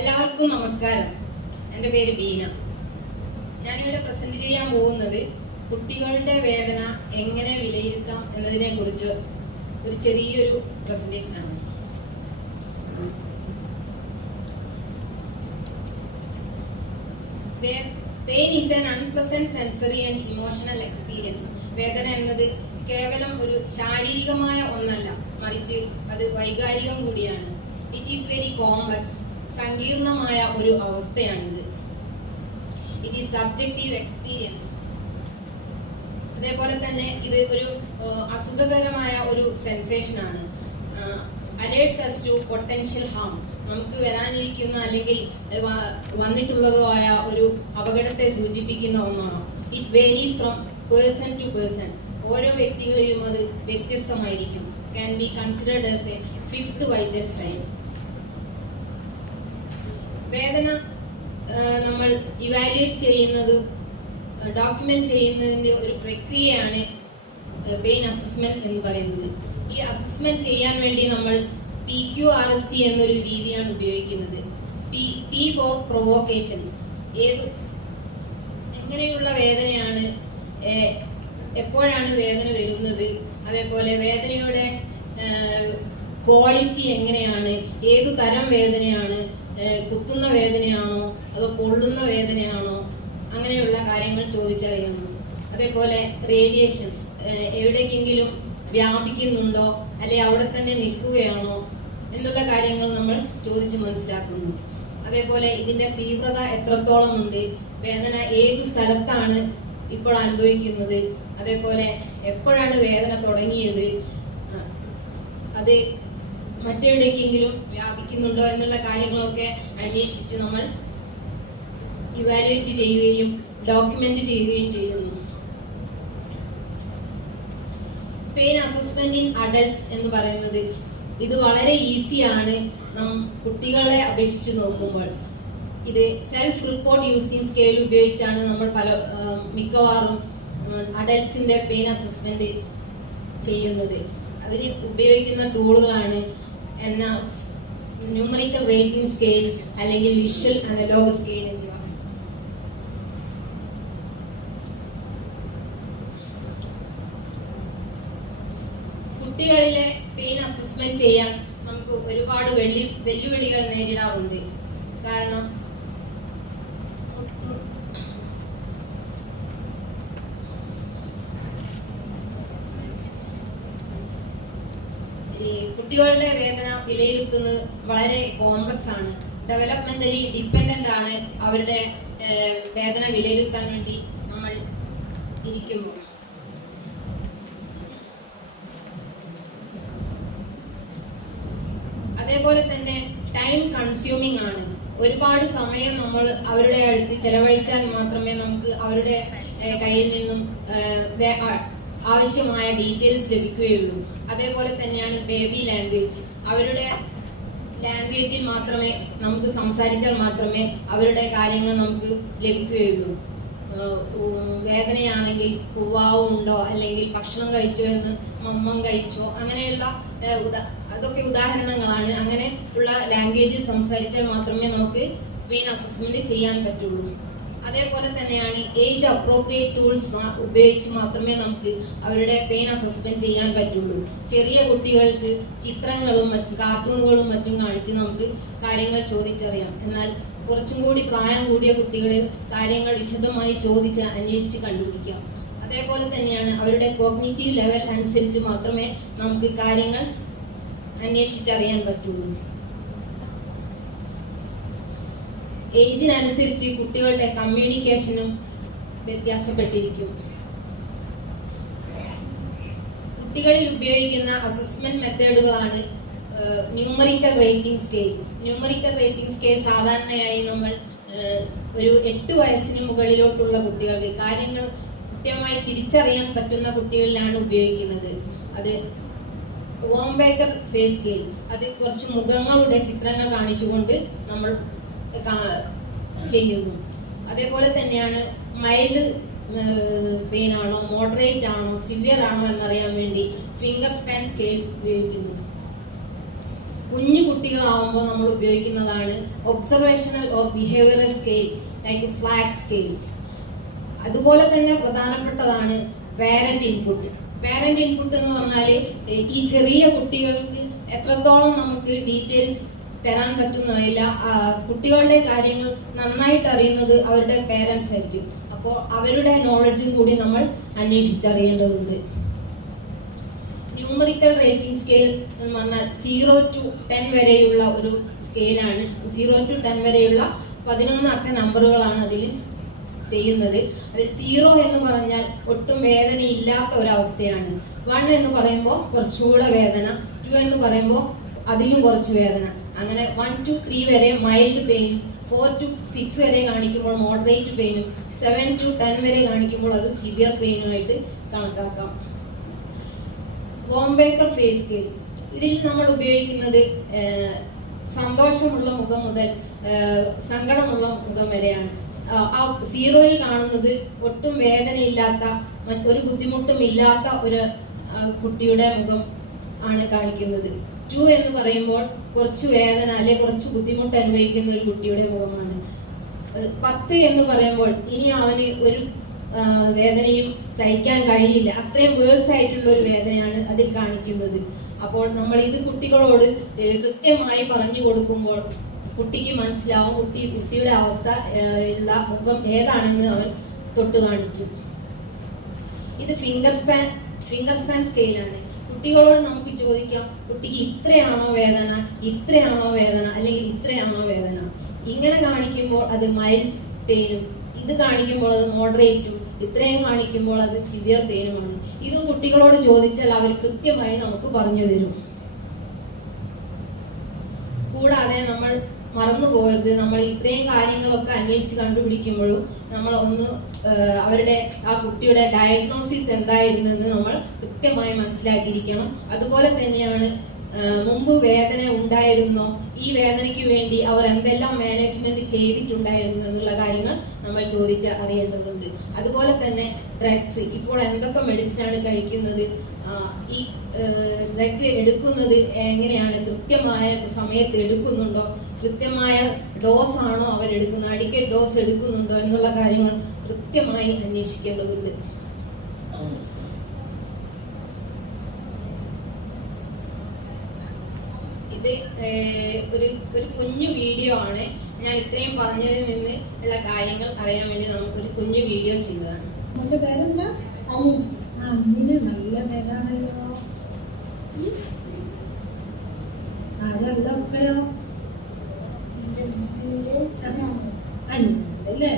എല്ലാവർക്കും നമസ്കാരം. എൻ്റെ പേര് ബീന. ഞാനിവിടെ പ്രസന്റ് ചെയ്യാൻ പോകുന്നത് കുട്ടികളുടെ വേദന എങ്ങനെ വിലയിരുത്താം എന്നതിനെ കുറിച്ച് ഒരു ചെറിയൊരു പ്രസന്റേഷനാണ്. Pain is an unpleasant sensory and emotional experience. വേദന എന്നത് കേവലം ഒരു ശാരീരികമായ ഒന്നല്ല, മറിച്ച് അത് വൈകാരികം കൂടിയാണ്. It is very complex. സങ്കീർണമായ ഒരു അവസ്ഥയാണിത്. It is subjective experience. അതേപോലെ തന്നെ ഇത് ഒരു അസുഖകരമായ ഒരു സെൻസേഷൻ ആണ്. Alerts as to potential harm. നമുക്ക് വരാനിരിക്കുന്ന അല്ലെങ്കിൽ വന്നിട്ടുള്ളതോ ആയ ഒരു അപകടത്തെ സൂചിപ്പിക്കുന്ന ഒന്നാണ്. It varies from person to person. ഓരോ വ്യക്തികളെയും അത് വ്യത്യസ്തമായിരിക്കും. Can be considered as a fifth vital sign. വേദന നമ്മൾ ഇവാലുവേറ്റ് ചെയ്യുന്നത്, ഡോക്യുമെന്റ് ചെയ്യുന്നതിന്റെ ഒരു പ്രക്രിയയാണ് പെയിൻ അസസ്മെന്റ് എന്ന് പറയുന്നത്. ഈ അസസ്മെന്റ് ചെയ്യാൻ വേണ്ടി നമ്മൾ PQRST എന്നൊരു രീതിയാണ് ഉപയോഗിക്കുന്നത്. P for provocation. എങ്ങനെയുള്ള വേദനയാണ്, എപ്പോഴാണ് വേദന വരുന്നത്, അതേപോലെ വേദനയുടെ ക്വാളിറ്റി എങ്ങനെയാണ്, ഏതു തരം വേദനയാണ്, കുത്തുന്ന വേദനയാണോ അതോ പൊള്ളുന്ന വേദനയാണോ, അങ്ങനെയുള്ള കാര്യങ്ങൾ ചോദിച്ചറിയണം. അതേപോലെ റേഡിയേഷൻ എവിടേക്കെങ്കിലും വ്യാപിക്കുന്നുണ്ടോ അല്ലെ അവിടെ തന്നെ നിൽക്കുകയാണോ എന്നുള്ള കാര്യങ്ങൾ നമ്മൾ ചോദിച്ചു മനസ്സിലാക്കുന്നു. അതേപോലെ ഇതിന്റെ തീവ്രത എത്രത്തോളം ഉണ്ട്, വേദന ഏതു സ്ഥലത്താണ് ഇപ്പോൾ അനുഭവിക്കുന്നത്, അതേപോലെ എപ്പോഴാണ് വേദന തുടങ്ങിയത്, അത് മറ്റെവിടേക്കെങ്കിലും വ്യാപിക്കുന്നുണ്ടോ എന്നുള്ള കാര്യങ്ങളൊക്കെ അന്വേഷിച്ച് നമ്മൾ ഇവാലുവേറ്റ് ചെയ്യുകയും ഡോക്യുമെന്റ് ചെയ്യുകയും ചെയ്യുന്നു. പെയിൻ അസസ്മെന്റ് ഇൻ അഡൽട്സ് എന്ന് പറയുന്നത് ഇത് വളരെ ഈസിയാണ് കുട്ടികളെ അപേക്ഷിച്ച് നോക്കുമ്പോൾ. ഇത് സെൽഫ് റിപ്പോർട്ട് യൂസിങ് സ്കെയിൽ ഉപയോഗിച്ചാണ് നമ്മൾ മിക്കവാറും അഡൽട്സിന്റെ പെയിൻ അസസ്മെന്റ് ചെയ്യുന്നത്. അതിന് ഉപയോഗിക്കുന്ന ടൂളുകളാണ് ന്യൂമറിക്കൽ റേറ്റിംഗ് സ്കെയിൽസ് അല്ലെങ്കിൽ വിഷ്വൽ അനലോഗ് സ്കെയിൽ എന്നിവ. കുട്ടികളിലെ പെയിൻ അസസ്മെന്റ് ചെയ്യാൻ നമുക്ക് ഒരുപാട് വെല്ലുവിളികൾ നേരിടാറുണ്ട്. കാരണം കുട്ടികളുടെ വേദന വിലയിരുത്തുന്നത് വളരെ കോംപ്ലക്സ് ആണ്. ഡെവലപ്മെന്റലി ഡിപ്പെൻഡന്റ് ആണ് അവരുടെ വേദന വിലയിരുത്താൻ വേണ്ടി നമ്മൾ ഇരിക്കുമ്പോൾ. അതേപോലെ തന്നെ ടൈം കൺസ്യൂമിംഗ് ആണ്. ഒരുപാട് സമയം നമ്മൾ അവരുടെ അടുത്ത് ചെലവഴിച്ചാൽ മാത്രമേ നമുക്ക് അവരുടെ കയ്യിൽ നിന്നും ആവശ്യമായ ഡീറ്റെയിൽസ് ലഭിക്കുകയുള്ളൂ. അതേപോലെ തന്നെയാണ് ബേബി ലാംഗ്വേജ്. അവരുടെ ലാംഗ്വേജിൽ മാത്രമേ നമുക്ക് സംസാരിച്ചാൽ മാത്രമേ അവരുടെ കാര്യങ്ങൾ നമുക്ക് ലഭിക്കുകയുള്ളൂ. വേദനയാണെങ്കിൽ ഉവ്വാവുണ്ടോ അല്ലെങ്കിൽ ഭക്ഷണം കഴിച്ചോ എന്ന് മമ്മം കഴിച്ചോ, അങ്ങനെയുള്ള അതൊക്കെ ഉദാഹരണങ്ങളാണ്. അങ്ങനെ ഉള്ള ലാംഗ്വേജിൽ സംസാരിച്ചാൽ മാത്രമേ നമുക്ക് പെയിൻ അസസ്മെന്റ് ചെയ്യാൻ പറ്റുള്ളൂ. അതേപോലെ തന്നെയാണ് ഏജ് അപ്രോപ്രിയേറ്റ് ടൂൾസ് ഉപയോഗിച്ച് മാത്രമേ നമുക്ക് അവരുടെ പെയിൻ അസസ്മെന്റ് ചെയ്യാൻ പറ്റുള്ളൂ. ചെറിയ കുട്ടികൾക്ക് ചിത്രങ്ങളും കാർട്ടൂണുകളും മറ്റും കാണിച്ച് നമുക്ക് കാര്യങ്ങൾ ചോദിച്ചറിയാം. എന്നാൽ കുറച്ചും കൂടി പ്രായം കൂടിയ കുട്ടികളിൽ കാര്യങ്ങൾ വിശദമായി ചോദിച്ച് അന്വേഷിച്ച് കണ്ടുപിടിക്കാം. അതേപോലെ തന്നെയാണ് അവരുടെ കോഗ്നിറ്റീവ് ലെവൽ അനുസരിച്ച് മാത്രമേ നമുക്ക് കാര്യങ്ങൾ അന്വേഷിച്ചറിയാൻ പറ്റുള്ളൂ. ഏജിനനുസരിച്ച് കുട്ടികളുടെ കമ്മ്യൂണിക്കേഷനും വ്യത്യാസപ്പെട്ടിരിക്കും. കുട്ടികളിൽ ഉപയോഗിക്കുന്ന അസസ്മെന്റ് മെത്തേഡുകളാണ് numerical rating scale. Numerical rating scale സാധാരണയായി നമ്മൾ ഒരു 8 വയസ്സിന് മുകളിലോട്ടുള്ള കുട്ടികൾക്ക് കാര്യങ്ങൾ കൃത്യമായി തിരിച്ചറിയാൻ പറ്റുന്ന കുട്ടികളിലാണ് ഉപയോഗിക്കുന്നത്. അത് വോംബേക്കർ ഫേസ് സ്കെയിൽ, അത് കുറച്ച് മുഖങ്ങളുടെ ചിത്രങ്ങൾ കാണിച്ചുകൊണ്ട് നമ്മൾ ചെയ്യുന്നു. അതേപോലെ തന്നെയാണ് മൈൽഡ് പെയിൻ ആണോ, മോഡറേറ്റ് ആണോ, സിവിയർ ആണോ എന്നറിയാൻ വേണ്ടി ഫിംഗർ സ്പാൻ സ്കെയിൽ ഉപയോഗിക്കുന്നു. കുഞ്ഞു കുട്ടികളാവുമ്പോൾ നമ്മൾ ഉപയോഗിക്കുന്നതാണ് observational or behavioural scale, like flag scale. അതുപോലെ തന്നെ പ്രധാനപ്പെട്ടതാണ് പാരന്റ് ഇൻപുട്ട്. പാരന്റ് ഇൻപുട്ട് എന്ന് പറഞ്ഞാൽ ഈ ചെറിയ കുട്ടികൾക്ക് എത്രത്തോളം നമുക്ക് ഡീറ്റെയിൽസ് തരാൻ പറ്റുന്നറിയില്ല. കുട്ടികളുടെ കാര്യങ്ങൾ നന്നായിട്ട് അറിയുന്നത് അവരുടെ പേരൻസ് ആയിരിക്കും. അപ്പോൾ അവരുടെ നോളജും കൂടി നമ്മൾ അന്വേഷിച്ചറിയേണ്ടതുണ്ട്. ന്യൂമറിക്കൽ റേറ്റിംഗ് സ്കെയിൽ എന്ന് പറഞ്ഞാൽ 0 to 10 വരെയുള്ള ഒരു സ്കെയിലാണ്. 0 to 10 വരെയുള്ള 11 അക്ക നമ്പറുകളാണ് അതിൽ ചെയ്യുന്നത്. അത് 0 എന്ന് പറഞ്ഞാൽ ഒട്ടും വേദന ഇല്ലാത്ത ഒരവസ്ഥയാണ്. 1 എന്ന് പറയുമ്പോൾ കുറച്ചുകൂടെ വേദന, 2 എന്ന് പറയുമ്പോൾ അതിലും കുറച്ച് വേദന. അങ്ങനെ 1 to 3 വരെ മൈൽഡ് പെയിനും, 4 to 6 വരെ കാണിക്കുമ്പോൾ മോഡറേറ്റ് പെയിനും, 7 to 10 വരെ കാണിക്കുമ്പോൾ അത് സിവിയർ പെയിനുമായിട്ട് കണക്കാക്കാം. വോംബേക്കർ ഫേസ് സ്കെയിൽ, ഇതിൽ നമ്മൾ ഉപയോഗിക്കുന്നത് സന്തോഷമുള്ള മുഖം മുതൽ സങ്കടമുള്ള മുഖം വരെയാണ്. ആ 0യിൽ കാണുന്നത് ഒട്ടും വേദനയില്ലാത്ത, ഒരു ബുദ്ധിമുട്ടും ഇല്ലാത്ത ഒരു കുട്ടിയുടെ മുഖം ആണ് കാണിക്കുന്നത്. 2 എന്ന് പറയുമ്പോൾ കുറച്ച് വേദന അല്ലെ കുറച്ച് ബുദ്ധിമുട്ട് അനുഭവിക്കുന്ന ഒരു കുട്ടിയുടെ മുഖമാണ്. 10 എന്ന് പറയുമ്പോൾ ഇനി അവന് ഒരു വേദനയും സഹിക്കാൻ കഴിയില്ല, അത്രയും വേഴ്സ് ആയിട്ടുള്ള ഒരു വേദനയാണ് അതിൽ കാണിക്കുന്നത്. അപ്പോൾ നമ്മൾ ഇത് കുട്ടികളോട് കൃത്യമായി പറഞ്ഞു കൊടുക്കുമ്പോൾ കുട്ടിക്ക് മനസ്സിലാവും കുട്ടിയുടെ അവസ്ഥ ഉള്ള മുഖം ഏതാണെന്ന് അവൻ തൊട്ട് കാണിക്കും. ഇത് ഫിംഗർ സ്പാൻ സ്കെയിലാണ്. കുട്ടികളോട് നമുക്ക് ചോദിക്കാം, കുട്ടിക്ക് ഇത്രയാണോ വേദന, ഇത്രയാണോ വേദന, അല്ലെങ്കിൽ ഇത്രയാണോ വേദന. ഇങ്ങനെ കാണിക്കുമ്പോൾ അത് മൈൽഡ് പെയിനും, ഇത് കാണിക്കുമ്പോൾ അത് മോഡറേറ്റും, ഇത്രയും കാണിക്കുമ്പോൾ അത് സിവിയർ പെയിനുമാണ്. ഇത് കുട്ടികളോട് ചോദിച്ചാൽ അവർ കൃത്യമായി നമുക്ക് പറഞ്ഞു തരും. കൂടാതെ നമ്മൾ മറന്നു പോകരുത്, നമ്മൾ ഇത്രയും കാര്യങ്ങളൊക്കെ അന്വേഷിച്ച് കണ്ടുപിടിക്കുമ്പോഴും നമ്മൾ ഒന്ന് അവരുടെ ആ കുട്ടിയുടെ ഡയഗ്നോസിസ് എന്തായിരുന്നെന്ന് നമ്മൾ കൃത്യമായി മനസ്സിലാക്കിയിരിക്കണം. അതുപോലെ തന്നെയാണ് മുമ്പ് വേദന ഉണ്ടായിരുന്നോ, ഈ വേദനയ്ക്ക് വേണ്ടി അവർ എന്തെല്ലാം മാനേജ്മെന്റ് ചെയ്തിട്ടുണ്ടായിരുന്നു എന്നുള്ള കാര്യങ്ങൾ നമ്മൾ ചോദിച്ച് അറിയേണ്ടതുണ്ട്. അതുപോലെ തന്നെ ഡ്രഗ്സ്, ഇപ്പോൾ എന്തൊക്കെ മെഡിസിൻ ആണ് കഴിക്കുന്നത്, ഈ ഡ്രഗ് എടുക്കുന്നത് എങ്ങനെയാണ്, കൃത്യമായ സമയത്ത് എടുക്കുന്നുണ്ടോ, കൃത്യമായ ഡോസ് ആണോ അവരെടുക്കുന്നത്, അഡിക്കേറ്റ് ഡോസ് എടുക്കുന്നുണ്ടോ എന്നുള്ള കാര്യങ്ങൾ കൃത്യമായി അന്വേഷിക്കേണ്ടതുണ്ട്. ഇത് ഒരു കുഞ്ഞു വീഡിയോ ആണ്. ഞാൻ ഇത്രയും പറഞ്ഞതിൽ നിന്ന് ഉള്ള കാര്യങ്ങൾ അറിയാൻ വേണ്ടി നമുക്ക് ഒരു കുഞ്ഞു വീഡിയോ ചെയ്തതാണ്. നല്ല പേരാണല്ലോ. ആരല്ല ഉപ്പയോ? അല്ലേ?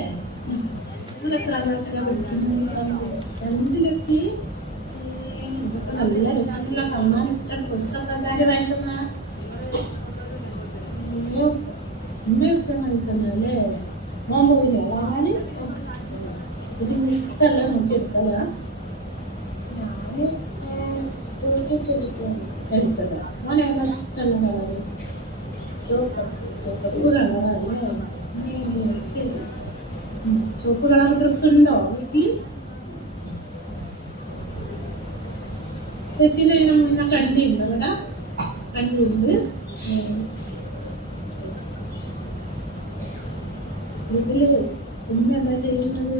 എന്തിലെത്തി? നല്ല രസമുള്ള കാണാനിട്ട ഡ്രസ്സൊക്കെ കാര്യമായിട്ടുള്ള ഉമ്മയൊക്കെ വാങ്ങിക്കണ്ടല്ലേ? മോൻ പോയില്ലേ വാങ്ങാന്? ഇതിന് ഇഷ്ടമുള്ള നോക്കി എടുത്തതാ? എടുത്തതാ. മോനെ ഇഷ്ടമുള്ള കളറ് ചുവപ്പ് കളറല്ലേ? ശരി. ചുവപ്പ് കളർ ഡ്രസ് ഉണ്ടോ വീട്ടിൽ? ചേച്ചിയുടെ മുന്നേ കണ്ടിരുന്നു ഇവിടെ? കണ്ടിരുന്നത് വീട്ടില് ഉമ്മ എന്താ ചെയ്യുന്നത്?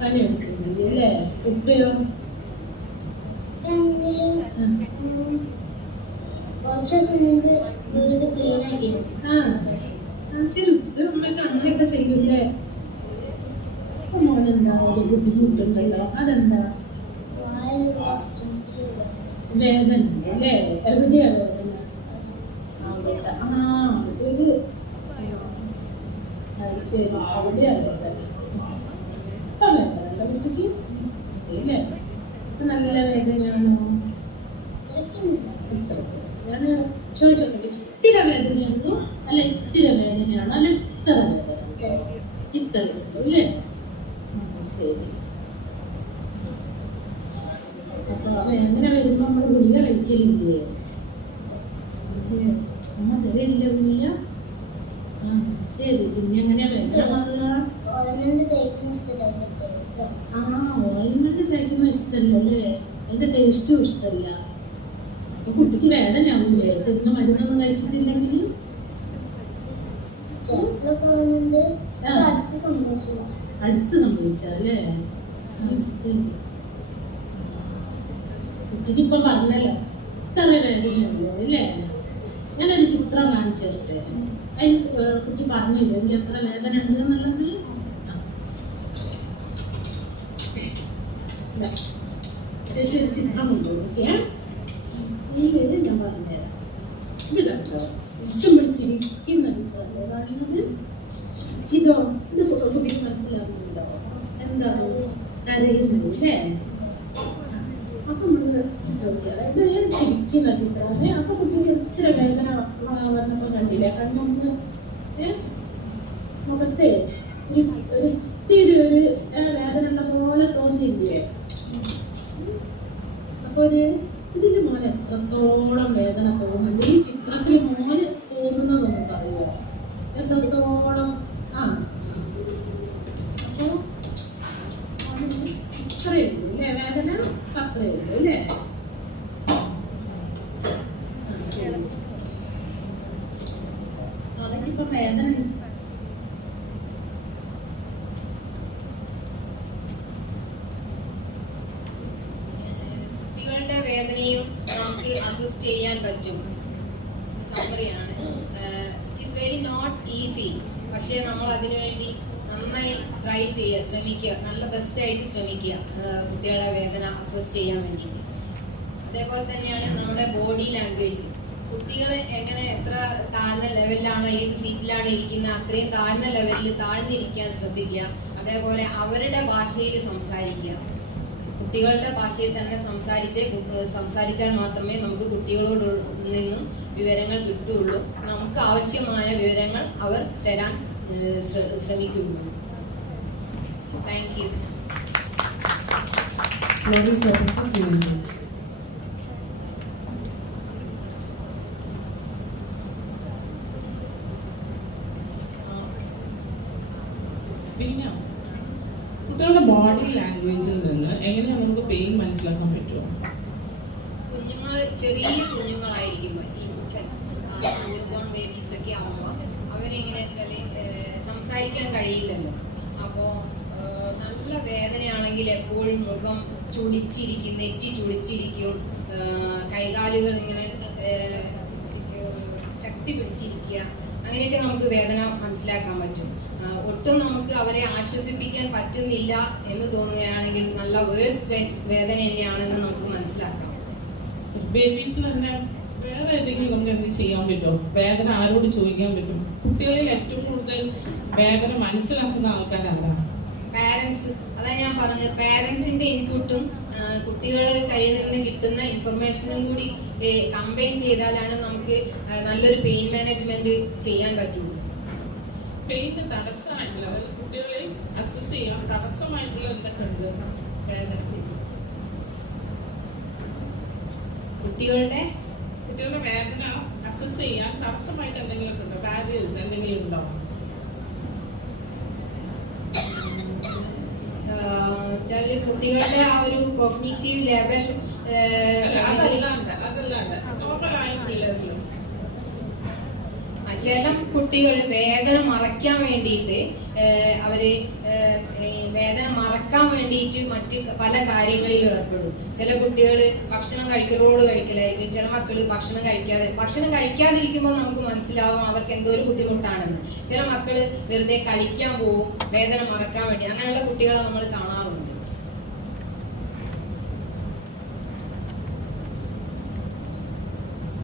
പണിയെടുക്കുന്നില്ലേ അല്ലേ? ഉപ്പയോ? ഉമ്മക്ക് അങ്ങനെയൊക്കെ ചെയ്യൂല്ലേ? മോനെന്താ ഒരു ബുദ്ധിമുട്ടുണ്ടല്ലോ, അതെന്താ? വേദന അല്ലേ? എവിടെയാ വേദന? അവിടെ. ഒരു ശരി, അവിടെയാ വേദന. ഇപ്പൊ വേദന കുട്ടിക്ക് അല്ലേ? നല്ല വേദനയാണോ? ഞാൻ ചോദിച്ചോട്ടെ, ഇത്തിരി വേദനയാണോ അല്ല ഇത്തിരി വേദനയാണോ അല്ല ഇത്ര വേദന? ഇത്ര അല്ലേ? ശരി. അപ്പൊ വേദന വരുമ്പോ നമ്മള് ഗുളിക കഴിക്കലില്ലേ? അമ്മ തരില്ല ഗുളിക? ശരി. പിന്നെ എങ്ങനെയാ വേദന മാറുക? ഓയിൽമെന്റ് തേക്കുന്ന ഇഷ്ടമല്ലേ, അതിന്റെ ടേസ്റ്റും ഇഷ്ടമല്ല. അപ്പൊ കുട്ടിക്ക് വേദനയാവില്ലേ തിന്ന മരുന്നൊന്നും കഴിച്ചിട്ടില്ലെങ്കിൽ? അടുത്ത് സംഭവിച്ചല്ലേ? കുട്ടിക്ക് ഇപ്പൊ പറഞ്ഞല്ലോ ഇത്ര വേദനയുള്ളൂ അല്ലേ? ഞാനൊരു ചിത്രം കാണിച്ചിട്ടെ അതിന് കുട്ടി പറഞ്ഞില്ല എനിക്ക് എത്ര വേദന ഉണ്ട് എന്നുള്ളത്. ചേച്ചി ഒരു ചിത്രം ഉണ്ടോ ഈ ഞാൻ പറഞ്ഞുതരാം. ഇത് കണ്ടോ, ഇഷ്ടം പിടിച്ചിരിക്കുന്ന ചിത്രമല്ലേ കാണുന്നത്? ഇതോ ഇത് കുട്ടിക്ക് മനസ്സിലാകുന്നുണ്ടോ? എന്താണ് കരയുന്നത് അല്ലേ? അപ്പൊ നമ്മള് ചോദിക്കാം ഇത് ചിരിക്കുന്ന ചിത്രമാണ്. അപ്പൊ കുട്ടിക്ക് ഇച്ചിരി വേദന വന്നപ്പോ കണ്ടില്ല കണ്ണൊന്ന് മുഖത്തെ ഒത്തിരി ഒരു വേദന ഉള്ള പോലെ തോന്നിയില്ലേ? അപ്പൊ ഇതിന്റെ മോനെ എത്രത്തോളം വേദന തോന്നുന്നുണ്ട് ഈ ചിത്രത്തിൽ മോന് തോന്നുന്നതൊന്നും പറയുമോ? എത്രത്തോളം അപ്പൊ ഇത്രയേ ഉള്ളൂ അല്ലേ വേദന? അത്രയേ ഉള്ളൂ അല്ലേ? അവനിപ്പോ വേദന കുട്ടികളുടെ വേദനയും നമുക്ക് അസിസ്റ്റ് ചെയ്യാൻ പറ്റും. സമ്മറിയാണ്. It is very not easy. പക്ഷെ നമ്മൾ അതിനുവേണ്ടി നന്നായി ട്രൈ ചെയ്യുക, ശ്രമിക്കുക, നല്ല ബെസ്റ്റ് ആയിട്ട് ശ്രമിക്കുക കുട്ടികളുടെ വേദന അസിസ്റ്റ് ചെയ്യാൻ വേണ്ടി. അതേപോലെ തന്നെയാണ് നമ്മുടെ ബോഡി ലാംഗ്വേജ്. കുട്ടികൾ എങ്ങനെ എത്ര താഴ്ന്ന ലെവലിലാണോ ഏത് സീറ്റിലാണ് ഇരിക്കുന്നത് അത്രയും താഴ്ന്ന ലെവലിൽ താഴ്ന്നിരിക്കാൻ ശ്രദ്ധിക്കുക. അതേപോലെ അവരുടെ ഭാഷയിൽ സംസാരിക്കുക. കുട്ടികളുടെ ഭാഷയിൽ തന്നെ സംസാരിച്ചാൽ മാത്രമേ നമുക്ക് കുട്ടികളോട് നിന്നും വിവരങ്ങൾ കിട്ടുകയുള്ളൂ. നമുക്ക് ആവശ്യമായ വിവരങ്ങൾ അവർ തരാൻ ശ്രമിക്കുകയുള്ളൂ. Thank you. പിന്നെ കുട്ടികളുടെ ബോഡി ലാംഗ്വേജിൽ നിന്ന് എങ്ങനെയാണ് നമുക്ക് പെയിൻ മനസ്സിലാക്കാൻ പറ്റുമോ? കുഞ്ഞുങ്ങൾ ചെറിയ കുഞ്ഞുങ്ങളായിരിക്കുമ്പോൾ ബേബീസ് ഒക്കെ ആവുമ്പോൾ അവരെങ്ങനെ വെച്ചാല് സംസാരിക്കാൻ കഴിയില്ലല്ലോ. അപ്പോൾ നല്ല വേദനയാണെങ്കിൽ എപ്പോഴും മുഖം ചുളിച്ചിരിക്കും, നെറ്റി ചുളിച്ചിരിക്കും, കൈകാലുകൾ ഇങ്ങനെ ശക്തി പിടിച്ചിരിക്കുക. അങ്ങനെയൊക്കെ നമുക്ക് വേദന മനസ്സിലാക്കാൻ പറ്റും. ഒട്ടും നമുക്ക് അവരെ ആശ്വസിപ്പിക്കാൻ പറ്റുന്നില്ല എന്ന് തോന്നുകയാണെങ്കിൽ നല്ല വേഴ്സ് വേദന തന്നെയാണെന്ന് നമുക്ക് മനസ്സിലാക്കാം. ബേബീസിൽ തന്നെ വേറെ എന്തെങ്കിലും നമുക്ക് എന്ത് ചെയ്യാൻ പറ്റുമോ? വേദന ആരോട് ചോദിക്കാൻ പറ്റും? കുട്ടികളിൽ ഏറ്റവും കൂടുതൽ വേദന മനസ്സിലാക്കുന്ന ആൾക്കാരല്ല പാരന്റ്സ്. അതാ ഞാൻ പറഞ്ഞത്, പാരന്റ്സിന്റെ ഇൻപുട്ടും കുട്ടികളുടെ കയ്യിൽ നിന്ന് കിട്ടുന്ന ഇൻഫർമേഷനും കൂടി കമ്പൈൻ ചെയ്താലാണ് നമുക്ക് നല്ലൊരു പെയിൻ മാനേജ്മെന്റ് ചെയ്യാൻ പറ്റുള്ളൂ. പെയിന് തടസ്സമായിട്ടുള്ള, അതായത് കുട്ടികളെ അസസ് ചെയ്യാൻ തടസ്സമായിട്ടുള്ള എന്തൊക്കെ ഉണ്ട് വേദനയ്ക്ക്? കുട്ടികളുടെ വേദന അസസ് ചെയ്യാൻ തടസ്സമായിട്ട് എന്തെങ്കിലും ഉണ്ടോ? ബാരിയേഴ്സ് എന്തെങ്കിലും ഉണ്ടോ? കുട്ടികളുടെ ആ ഒരു കോഗ്നിറ്റീവ് ലെവൽ അതല്ലാണ്ട് നോർമലായിട്ടുള്ള ചില കുട്ടികൾ വേദന മറയ്ക്കാൻ വേണ്ടിയിട്ട് അവര് വേദന മറക്കാൻ വേണ്ടിയിട്ട് മറ്റ് പല കാര്യങ്ങളിലും ഏർപ്പെടും. ചില കുട്ടികൾ ഭക്ഷണം കഴിക്കലായിരിക്കും. ചില മക്കള് ഭക്ഷണം കഴിക്കാതിരിക്കുമ്പോൾ നമുക്ക് മനസ്സിലാവും അവർക്ക് എന്തോ ഒരു ബുദ്ധിമുട്ടാണെന്ന്. ചില മക്കള് വെറുതെ കളിക്കാൻ പോവും വേദന മറക്കാൻ വേണ്ടി. അങ്ങനെയുള്ള കുട്ടികളെ നമ്മൾ കാണാറുണ്ട്.